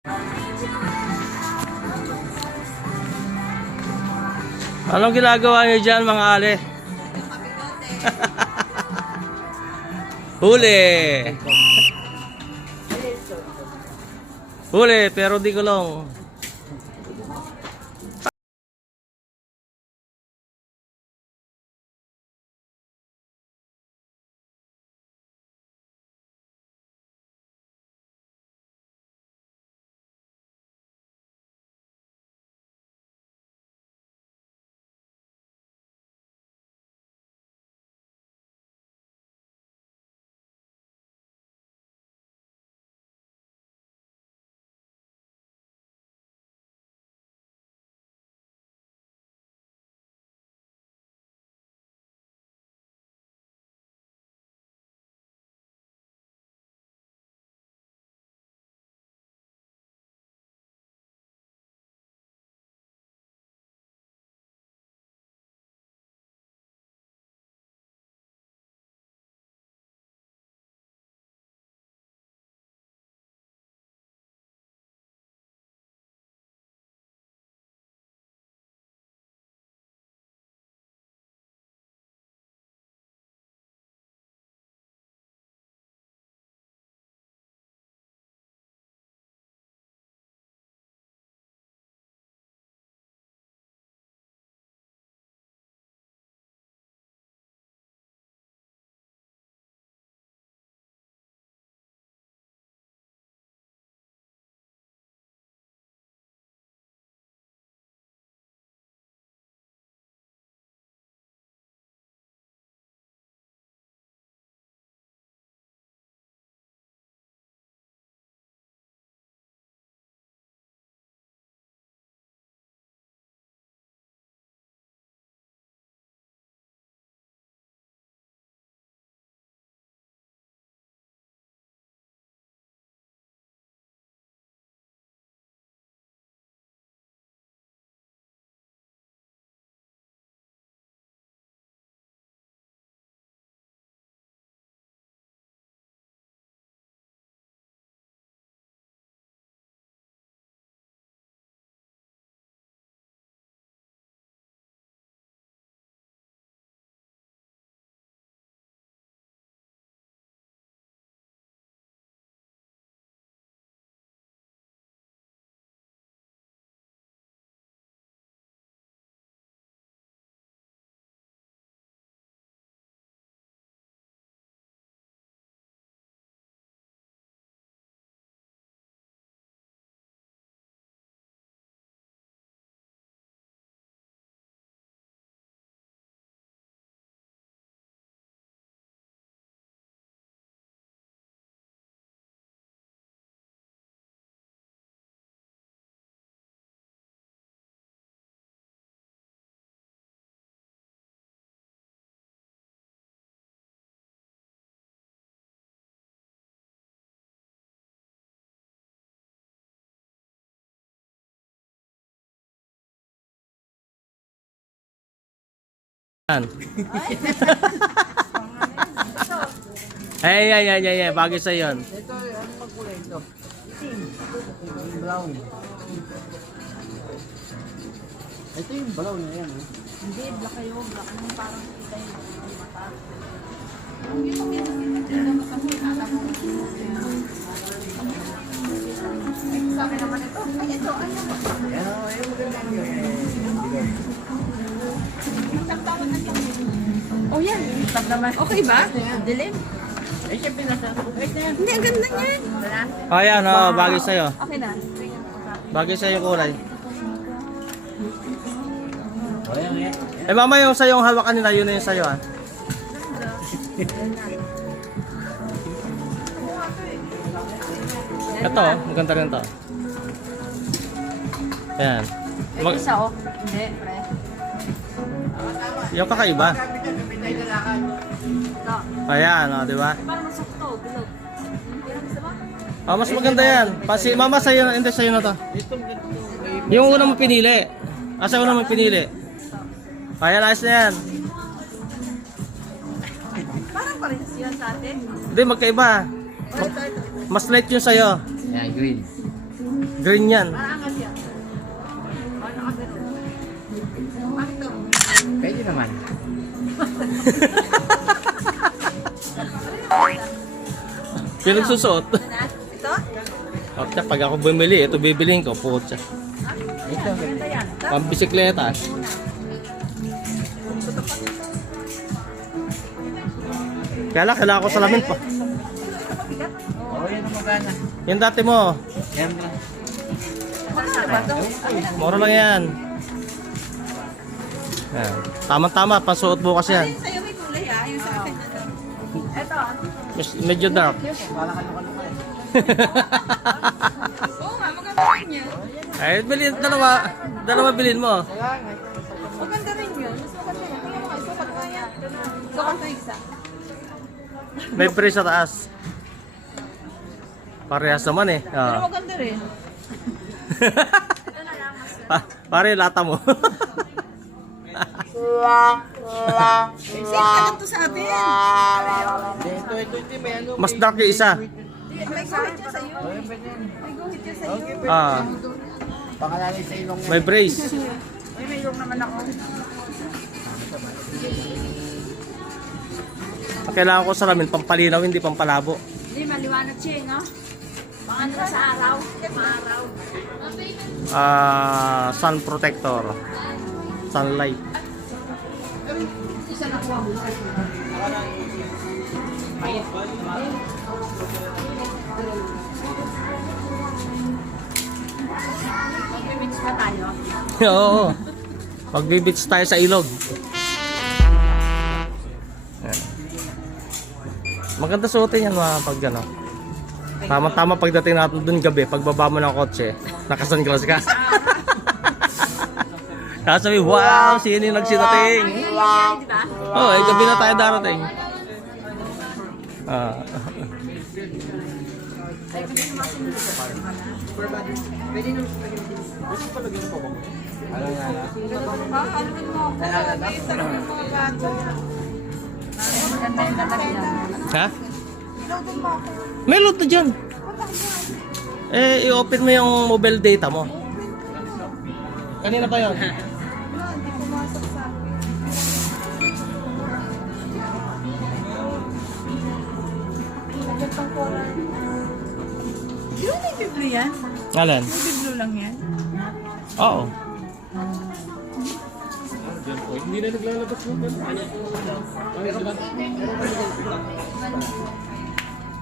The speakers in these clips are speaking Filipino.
Anong ginagawa niyo dyan mga ale? Huli! Huli pero di kulong. Ay, bagay sa yon. Ito, ano magkulay ito? Brown. Ito yung brown na yan. Hindi, black kayo. Black yung parang kita yung mata. Sa akin naman ito. Ay, ito. Ano? Yung maganda nyo. Oh, yan. Tap naman. Okay ba? Dilim. Eh, siya pinasasakot na yan. Hindi, ang ganda niya. Wala? Ayan, bagay sa'yo. Okay na. Bagay sa'yo kulay. O, yan, yan. Eh mama yung sa'yo yung hawakan nila, yun na yung sa'yo ah. Ito, maganda rin to. Ayan. Ito isa, oh. Hindi, pre. Yung kakaiba. Ito. Ayan, di ba? Parang masakto. Bilog. Gusto mo? Mas maganda yan. Mama sa'yo, hindi sa'yo na to. Yung una mo pinili. Asa una mo pinili? Ayan, ayos na yan. Parang parin siya sa atin. Hindi, magkaiba. Mas light yung sa'yo. Yan, green. Green yan. Maangas yan. Ano nakabiro? Ano? Pwede naman. Sino susuot? Ito? At pag ako bumili, ito bibiliin ko. Putya. Ito. Ganda yan. Pambisikleta. Kailangan ko salamin pa. Oo, yan ang magana. Yan dati mo. Yan na. Magkano ba ito? Mura lang yan. Yan. Tama-tama, pasuot bukas yan. Sa'yo may kulay yung sa akin. Ito. Medyo dark. Wala ka luka-luka eh. Oo nga, maganda rin yan. Ay, bilhin, dalawa bilhin mo. Maganda rin yun. Mas maganda yun. Tingnan mo nga, sukat ko yan. Sukat ko isa. May pre sa taas. Parehas naman eh. Pero Ah. maganda rin. Pare, lata mo. Same ka lang to sa atin. Ito, may ano. Mas dark yung isa. May guhit yan sa'yo. May guhit yan sa'yo. Ah, Baka lalay sa ilong may brace. Ay, may ilong naman ako. Kailangan ko salamin pampalinaw, hindi pampalabo. Hindi, maliwanag siya, no? Mga ano sa araw. Maaraw. Sun protector. Sunlight. Isa na kuha mo. Mag-mix na tayo. Oo. Magbibits tayo sa ilog. Yan. Maganda suotin yan mga pag ano. Tama-tama pagdating natin dun gabi, pagbaba mo ng kotse, nakasunglass ka. Sasabi, wow, sino yung nagsinating? Di ba? Oh, eh, gabi na tayo darating. Ah. Ay, pwede naman sinunod ko pa. Pwede naman Ano nga na? ano mo ako? May tanong ng mga bago. Maganda yung lalagyan. Ha? Loading mo ako. May load na dyan. Eh, i-open mo yung mobile data mo. Kanina pa yun? Wala, hindi pumasok sa akin. Nagkatang kola. Di ba may biblo yan? Alan? May biblo lang yan? Oo.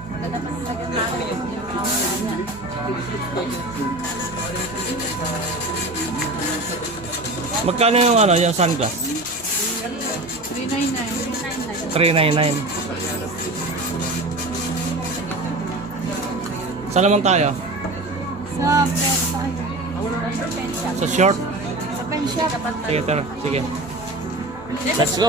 Maganda pa nilagyan natin yung mawala niya. Magkano yung ano, yung sunglass? 399. 399. Saan naman tayo? Sa pesa. Sa short? Sa pensya. Sige, tara. Sige. Let's go.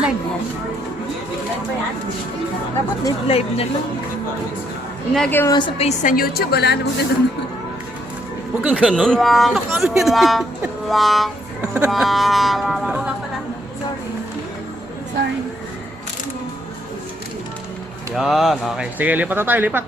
Live yan? Dapat live na lang. Inagay mo sa face sa YouTube, wala namang ganun. Huwag kang ganun. Nakano yun? Wala pala. Sorry. Sorry. Yan, okay. Sige, lipat na tayo, lipat.